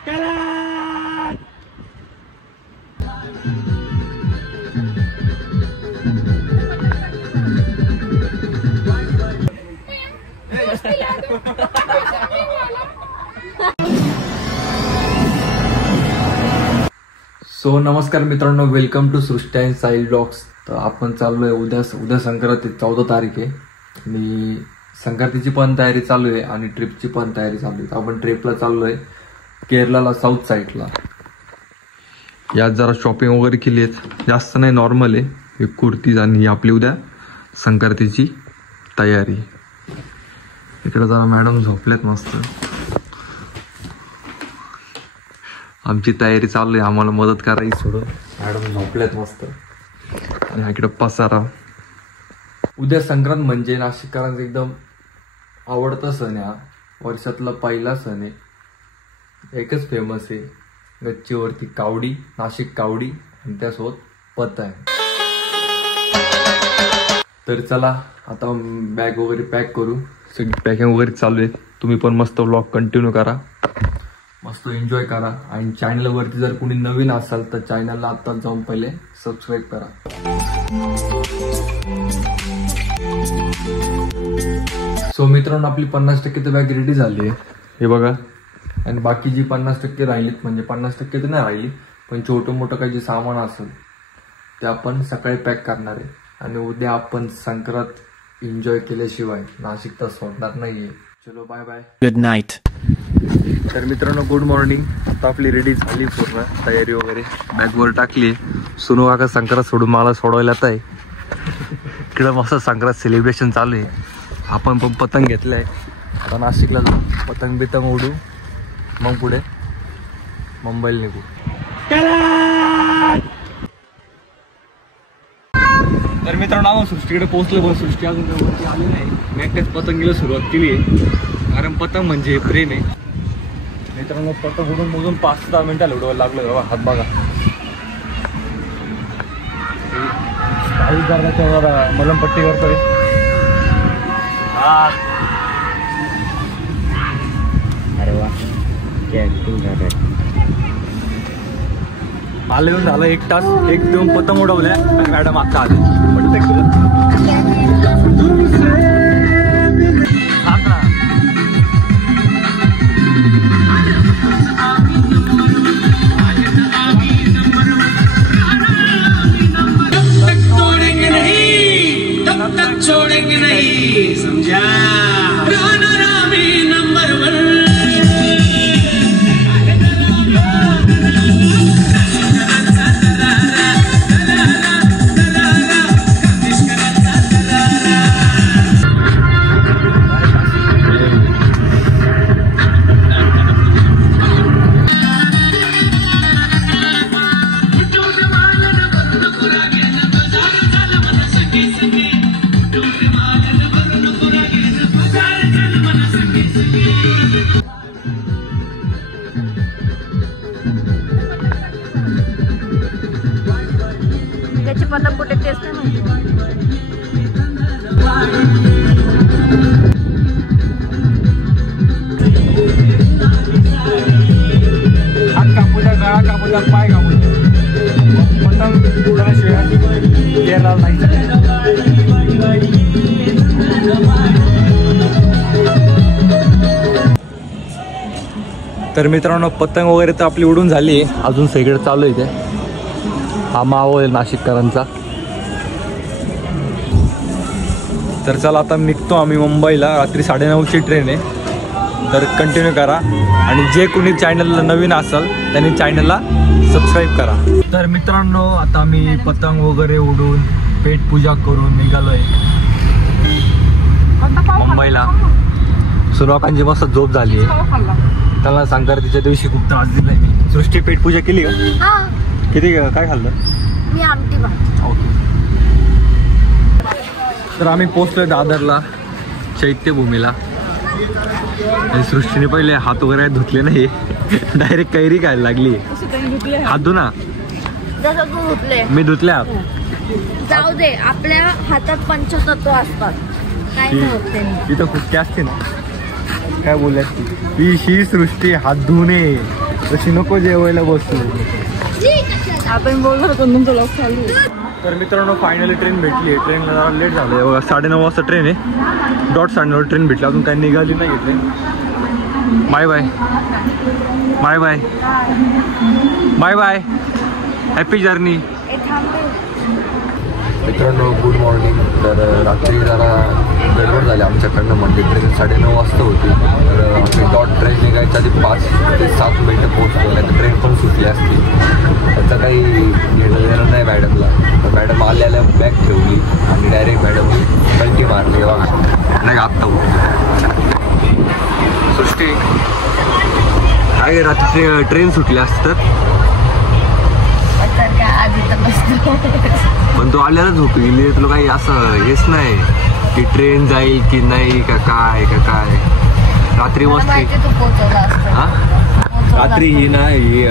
So नमस्कार मित्रांनो, welcome to Srishti and Sahil blogs. तर आपण चाललोय उद्या संक्रांती 14 तारीख आहे आणि संक्रांतीची पण तयारी चालू आहे आणि ट्रिपची पण तयारी चालू आहे. आपण ट्रिपला चाललोय केरळला, साऊथ साईडला. यात जरा शॉपिंग वगैरे केली आहे, जास्त नाही, नॉर्मल आहे. एक कुर्तीज आणि आपली उद्या संक्रांतीची तयारी. इकडे जरा मॅडम झोपलेत मस्त. आमची तयारी चालू आहे, आम्हाला मदत करायची थोडं. मॅडम झोपल्यात मस्त. आणि इकडे पसारा. उद्या संक्रांत म्हणजे नाशिककरांचा एकदम आवडता सण आहे. वर्षातला पहिला सण आहे. एकच फेमस आहे, गच्चीवरती कावडी, नाशिक कावडी आणि त्यासोबत पतंग. तर चला आता बॅग वगैरे पॅक करू. सगळी पॅकिंग वगैरे चालू आहे. तुम्ही पण मस्त व्लॉग कंटिन्यू करा, मस्त एन्जॉय करा. आणि चॅनलवरती जर कुणी नवीन असाल तर चॅनलला आता जाऊन पहिले सबस्क्राईब करा. सो मित्रांनो, आपली 50% तर बॅग रेडी झाली आहे, हे बघा. आणि बाकी जी 50% राहिलीत, म्हणजे 50% तर नाही राहिली, पण छोटं मोठं काही जे सामान असेल ते आपण सकाळी पॅक करणार आहे. आणि उद्या आपण संक्रांत एन्जॉय केल्याशिवाय नाशिक तर सोडणार नाहीये. चलो बाय बाय, गुड नाईट. तर मित्रांनो, गुड मॉर्निंग. आता आपली रेडी झाली पूर्ण तयारी वगैरे, बॅगवर टाकली. सुनू काका संक्रांत सोडून मला सोडवायला येत आहे. इकडं मस्त संक्रांत सेलिब्रेशन चालू आहे. आपण पण पतंग घेतलाय. आता नाशिकला जाऊ, पतंग बितंग उडू, मग पुढे मुंबईला निघू. तर मित्रांनो, आपण सृष्टीकडे पोहोचलो, पण सृष्टी अजून वरती आली नाही. मी एकट्याच पतंगीला सुरुवात केली आहे, कारण पतंग म्हणजे प्रेम आहे. मित्रांनो, पतंग उडून मोजून 5-10 मिनिटाला उडवायला लागलं. बाबा हात बघा, काही करण्याच्या मलमपट्टी करतोय. अरे वा, मला येऊन झालं 1 तास. 1-2 पतंग उडवल्या आणि मॅडम आता आले. छोड़ेंगे नहीं, समझा? नंबर 1. त्याची पतंग कुठे टेस्ट नाही माहिती. हात कापू द्या, गळा कापू द्या, पाय कापू द्या, पतंग उडवल्याशिवाय केरळला नाही. तर मित्रांनो, पतंग वगैरे तर आपली उडून झाली आहे. अजून सगळीकडे चालू आहे ते. हा माहोल आहे नाशिककरांचा. तर चला आता निघतो आम्ही मुंबईला. रात्री 9:30ची ट्रेन आहे. तर कंटिन्यू करा. आणि जे कोणी चॅनलला नवीन असाल त्यांनी चॅनलला सबस्क्राईब करा. तर मित्रांनो, आता मी पतंग वगैरे उडून पेटपूजा करून निघालोय मुंबईला. सुरुवाकांची मस्त झोप झाली आहे. त्याला संक्रांतीच्या दिवशी खूप त्रास दिलाय. सृष्टी पेटपूजा केली का? किती काय खाल्लं? मी आमटी भात. ओके. तर आम्ही पोहोचलोय दादरला, चैत्यभूमीला. आणि सृष्टीने पहिले हात वगैरे धुतले नाही, डायरेक्ट कैरी खायला लागली. हात धु ना. जसं तू धुतले. मी धुतले हात. जाऊ दे, आपल्या हातात 5 असतात, काही होत नाही. इथं खूप असते ना. काय बोलल्यास ही सृष्टी हात धुणे तशी नको जेवायला बसू. आपण बोलणार तुमचं लॉक चालू. तर मित्रांनो फायनली ट्रेन भेटली. ट्रेनला जरा लेट झालं आहे बघा. 9:30 वाजता ट्रेन आहे. डॉट 9:30 ट्रेन भेटली. अजून काही निघाली नाही घेतली. Bye bye bye bye bye bye. Happy journey. मित्रांनो गुड मॉर्निंग. तर रात्री जरा गडबड झाली आमच्याकडनं. म्हणजे ट्रेन 9:30 वाजता होती. तर आम्ही डॉट ट्रेन निघायच्या आधी 5 ते 7 मिनटं पोहोचलो. नाही तर ट्रेन पण सुटली असती. त्याचं काही घेणं देणं नाही मॅडमला. तर मॅडम आल्याला बॅग ठेवली आणि डायरेक्ट मॅडमनी पलटी मारली. बघा नाही आत्ता सृष्टी काय रात्री ट्रेन सुटली असती तर पण तो आल्याला झोप गेली. तुला काही असं हेच नाही की ट्रेन जाईल की नाही का काय रात्री मस्त. हा रात्री ही ना ही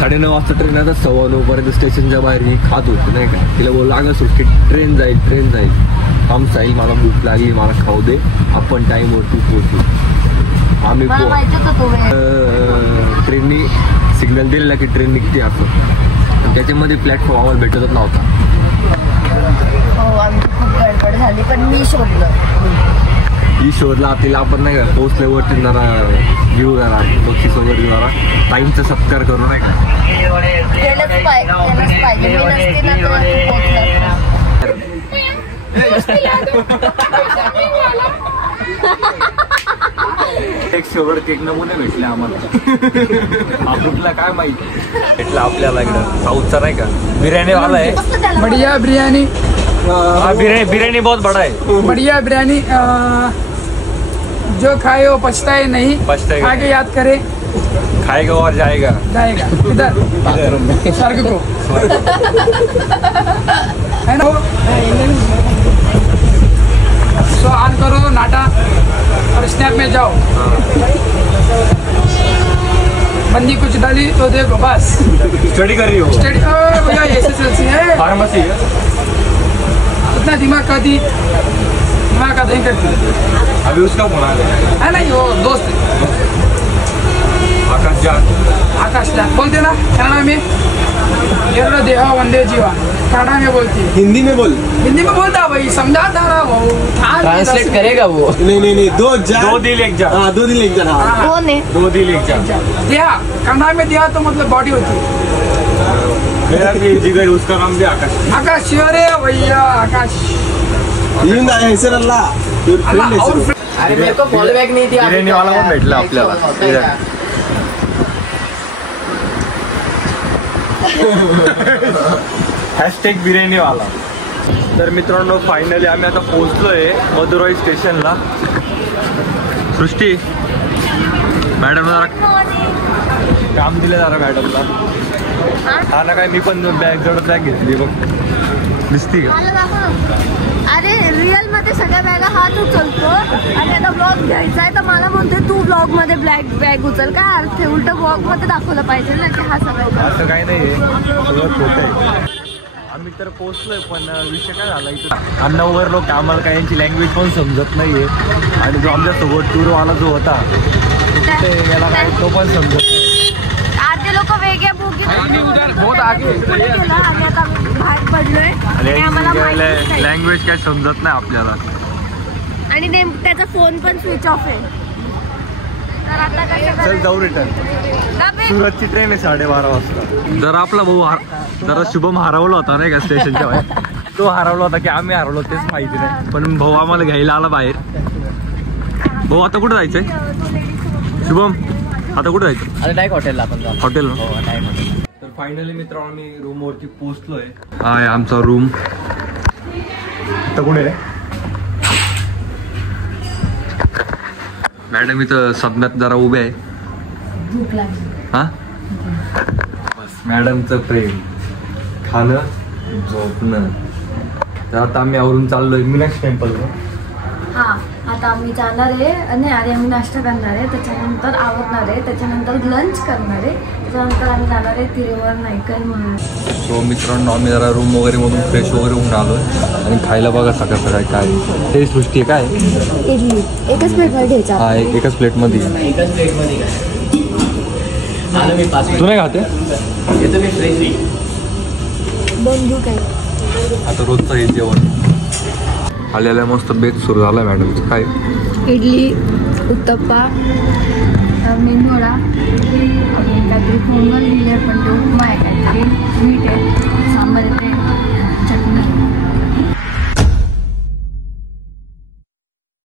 9:30 वाजता ट्रेन आता 9:15 पर्यंत स्टेशनच्या बाहेर ही खात होती नाही का. तिला बोललो अगं सुट्टी ट्रेन जाईल थांब साईल मला भूक लागली मला खाऊ दे आपण टाईमवरती पोहोचू. आम्ही ट्रेननी सिग्नल दिलेला की ट्रेन निघते असं. पण त्याच्यामध्ये प्लॅटफॉर्म आम्हाला भेटतच नव्हता. हो आमची खूप गडबड झाली पण मी शोधला तिला आपण नाही का पोहोचल्यावरती जरा घेऊ जरा बक्षीस वगैरे जरा टाईमचा सत्कार करू नाही का. एक नमुने भेटले आम्हाला. आपल्याला काय माहिती भेटलं आपल्याला इकडं साऊथचा नाही का बिर्याणी वाला आहे. बढ़िया बिरयानी. बिर्याणी बहुत बड़ा है. बढ़िया बिरयानी. जो खाए वो पछताए नहीं. खा के याद करे. खाएगा और जाएगा इधर स्वर्ग को है ना. सो ऑन करो नाटा और स्नैप में जाओ. बंदी कुछ डाली तो देखो बस. स्टडी कर रही हो. स्टडी भैया एसएसएलसी है. फार्मेसी है. इतना दिमाग का नहीं करती. अभी उसका फोन आ गया है नहीं वो दोस्त आकाश जान बोलते ना कन्नड़ा में. एरो देहा वंदे जीवा कन्नड़ा में बोलती है. हिंदी में बोलता भाई समझाता रहा वो. ट्रांसलेट करेगा वो. नहीं दो दिल एक जान. हाँ 2 दिन एक जन. हाँ कौन है. 2 दिल एक जान. देहा कन्नड़ा में देहा तो मतलब बॉडी होती है. मेरा भी जिगर उसका नाम भी आकाश. आकाश शिवरे भैया आकाश. अरे मेरे को फॉलो बैक नहीं दिया. बिर्याणी वाला पण भेटला आपल्याला. हॅशटॅग बिर्याणी वाला. तर मित्रांनो फायनली आम्ही आता पोहोचलोय मदुराई स्टेशनला. सृष्टी मॅडम जरा काम दिलं जरा मॅडमला. हा ना काय मी पण बॅग घेतली बघ दिसती का. अरे रिअल मध्ये सगळ्या बॅगा हात उचलतो आणि आता ब्लॉग घ्यायचा आहे तर मला म्हणते तू ब्लॉग मध्ये बॅग उचल. काय अर्थ आहे. उलट ब्लॉग मध्ये दाखवलं पाहिजे ना की हा सगळं. असं काही नाही सगळं खोटं आहे. आम्ही तर पोहोचलोय पण विषय काय झाला इथं अण्णा वगैरे लोक आम्हाला काय यांची लँग्वेज पण समजत नाहीये. आणि जो आमच्यासोबत टूरवाला जो होता याला काय तो पण समजत नाही. अर्धे लोक वेगळ्या बोगी आता बाहेर पडलोय आणि आम्हाला माहिती नाही. लँग्वेज काय समजत नाही आपल्याला. आणि त्याचा फोन पण स्विच ऑफ आहे. तर आता कसं चल जाऊ रिटर्न. सुरतची ट्रेन आहे 12:30 वाजता. जरा आपला भाऊ जरा शुभम हरवला होता नाही का स्टेशनच्या बाहेर. तो हरवला होता की आम्ही हरवलो तेच माहिती नाही. पण भाऊ आम्हाला घ्यायला आला बाहेर. भाऊ आता कुठे जायचंय शुभम. आता कुठे जायचं. आता डायरेक्ट हॉटेलला आपण जाऊ. हॉटेल. हो डायरेक्ट. तर फायनली मित्रांनो आम्ही रूम वरती पोहोचलोय. हा आहे आमचा रूम. आता कुठे मॅडम इथं सदम्यात जरा उभे आहे. हा बस मॅडमचं प्रेम खाणं झोपणं. तर आता आम्ही आवरून चाललोय मीनाक्षी टेम्पलवर. हा आता आम्ही जाणार आहे आणि आधी आम्ही नाश्ता करणार आहे. त्याच्यानंतर आवडणार आहे. त्याच्यानंतर लंच करणार आहे. त्याच्यानंतर आम्ही जाणार आहे तिरुवनंतपुरम म्हणून. सो मित्रांनो आम्ही जरा रूम वगैरे मधून फ्रेश वगैरे होऊन आलोय आणि खायला बघा सकाळ सकाळी काय ते सृष्टी काय इडली एकच प्लेटमध्ये घ्यायचा. हा एकच प्लेटमध्ये. एकाच प्लेटमध्ये आलो मी 5 तू नाही खाते मिनिट येतो मी फ्रेश. 2 घेऊ काही. आता रोजचं हे जेवण आलेला मस्त बेत सुरू झाला मॅडमचं. काय इडली, उत्तप्पा, मेंदूवडा, काहीतरी पोंगल दिले पण ते उपमा आहे काहीतरी,